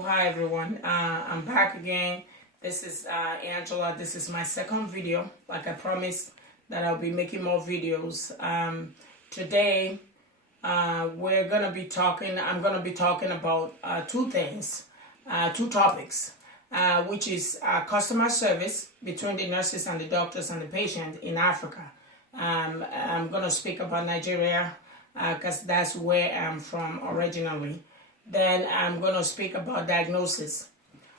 Hi everyone, I'm back again. This is Angela. This is my second video. Like I promised that I'll be making more videos. Today we're gonna be talking. I'm gonna be talking about two things, two topics, which is customer service between the nurses and the doctors and the patient in Africa. I'm gonna speak about Nigeria because that's where I'm from originally. Then I'm going to speak about diagnosis.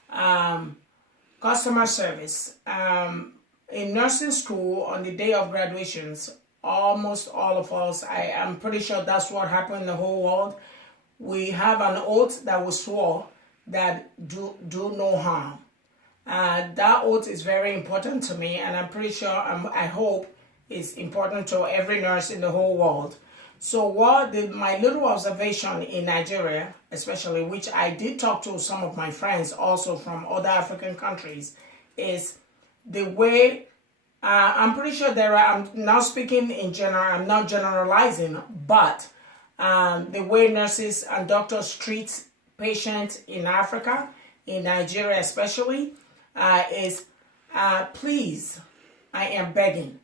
Customer service. In nursing school, on the day of graduations, almost all of us, I'm pretty sure that's what happened in the whole world. We have an oath that we swore that do no harm. That oath is very important to me, and I'm pretty sure, I hope it's important to every nurse in the whole world. So my little observation in Nigeria, especially, which I did talk to some of my friends also from other African countries, is the way, I'm pretty sure I'm now speaking in general, I'm not generalizing, but the way nurses and doctors treat patients in Africa, in Nigeria especially, is please, I am begging.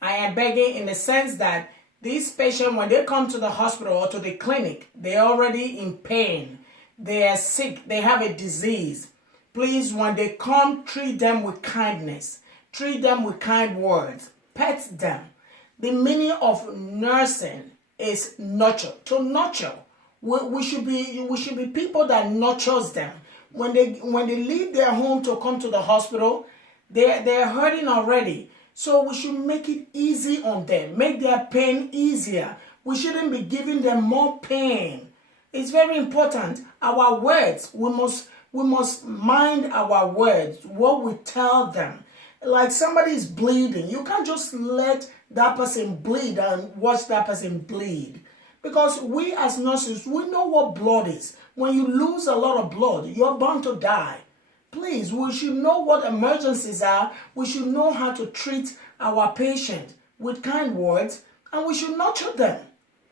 I am begging in the sense that these patients, when they come to the hospital or to the clinic, they're already in pain. They are sick. They have a disease. Please, when they come, treat them with kindness. Treat them with kind words. Pet them. The meaning of nursing is nurture. To nurture. We should be people that nurtures them. When they leave their home to come to the hospital, they're hurting already. So we should make it easy on them, make their pain easier. We shouldn't be giving them more pain. It's very important. Our words, we must mind our words, what we tell them. Like somebody is bleeding, you can't just let that person bleed and watch that person bleed. Because we as nurses, we know what blood is. When you lose a lot of blood, you're bound to die. Please, we should know what emergencies are. We should know how to treat our patient with kind words, and we should nurture them.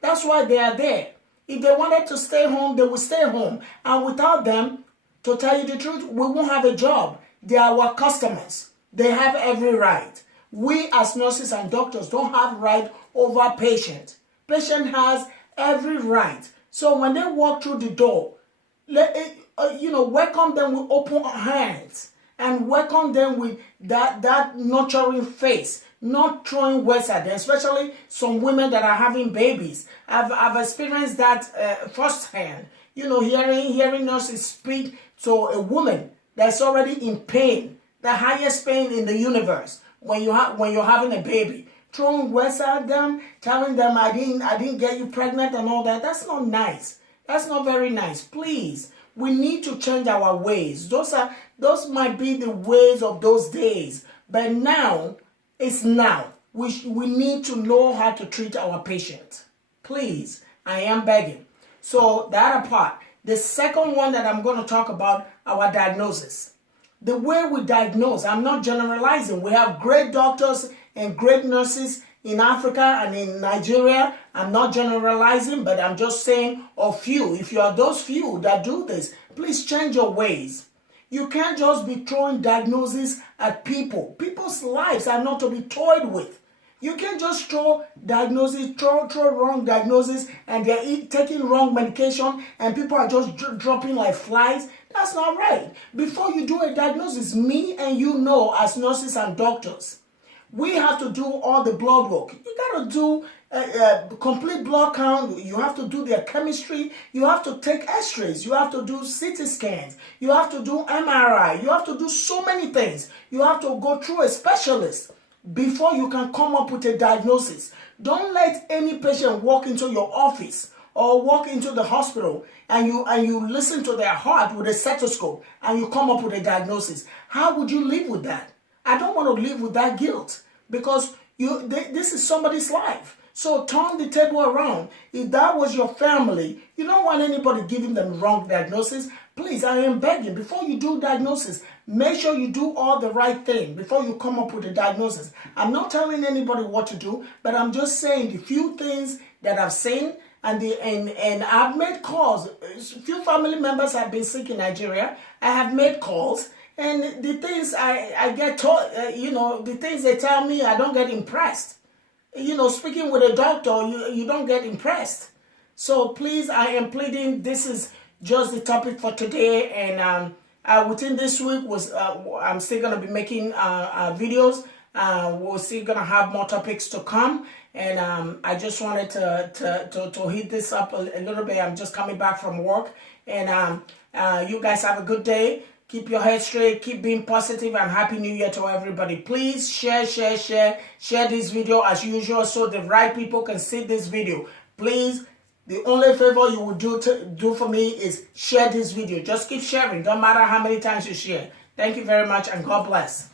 That's why they are there. If they wanted to stay home, they will stay home. And without them, to tell you the truth, we won't have a job. They are our customers. They have every right. We as nurses and doctors don't have right over patient. Patient has every right. So when they walk through the door, welcome them with open hands and welcome them with that nurturing face, not throwing words at them, especially some women that are having babies. I've experienced that firsthand. Hearing nurses speak to a woman that's already in pain, the highest pain in the universe, when you're having a baby, throwing words at them, telling them I didn't get you pregnant and all that. That's not nice. That's not very nice. Please, we need to change our ways. Those might be the ways of those days, but now it's now. We need to know how to treat our patients. Please, I am begging. So that apart, the second one that I'm going to talk about, our diagnosis. The way we diagnose, I'm not generalizing. We have great doctors and great nurses in Africa and in Nigeria. I'm not generalizing, but I'm just saying a few. If you are those few that do this, please change your ways. You can't just be throwing diagnoses at people. People's lives are not to be toyed with. You can't just throw diagnoses, throw wrong diagnoses, and they're taking wrong medication, and people are just dropping like flies. That's not right. Before you do a diagnosis, me and you know as nurses and doctors, we have to do all the blood work. You got to do a complete blood count. You have to do their chemistry. You have to take x-rays. You have to do CT scans. You have to do MRI. You have to do so many things. You have to go through a specialist before you can come up with a diagnosis. Don't let any patient walk into your office or walk into the hospital and you listen to their heart with a stethoscope and you come up with a diagnosis. How would you live with that? I don't want to live with that guilt because this is somebody's life. So turn the table around. If that was your family, you don't want anybody giving them wrong diagnosis. Please, I am begging, before you do diagnosis, make sure you do all the right thing before you come up with a diagnosis. I'm not telling anybody what to do, but I'm just saying the few things that I've seen and I've made calls. A few family members have been sick in Nigeria. I have made calls, and the things I get told, the things they tell me, I don't get impressed. Speaking with a doctor, you don't get impressed. So please, I am pleading. This is just the topic for today, and within this week I'm still gonna be making videos. We're still gonna have more topics to come, and I just wanted to hit this up a little bit. I'm just coming back from work, and you guys have a good day. Keep your head straight, keep being positive, and Happy New Year to everybody. Please share this video as usual so the right people can see this video. Please, the only favor you would do for me is share this video. Just keep sharing. Don't matter how many times you share. Thank you very much, and God bless.